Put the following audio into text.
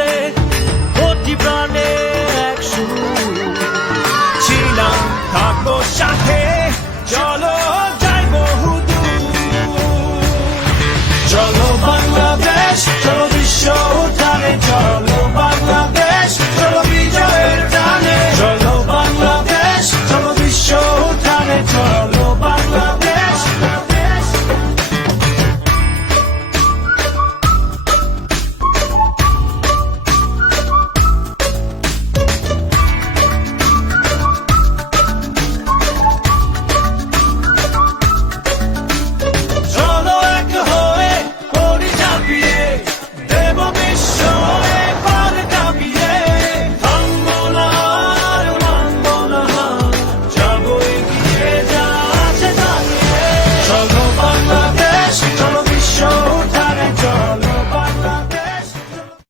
কাঁদে প্রতি প্রাণে এক ছিলাম থাকব সাথে চলো যাই বহু চলো বাংলাদেশ চলো বিশ্ব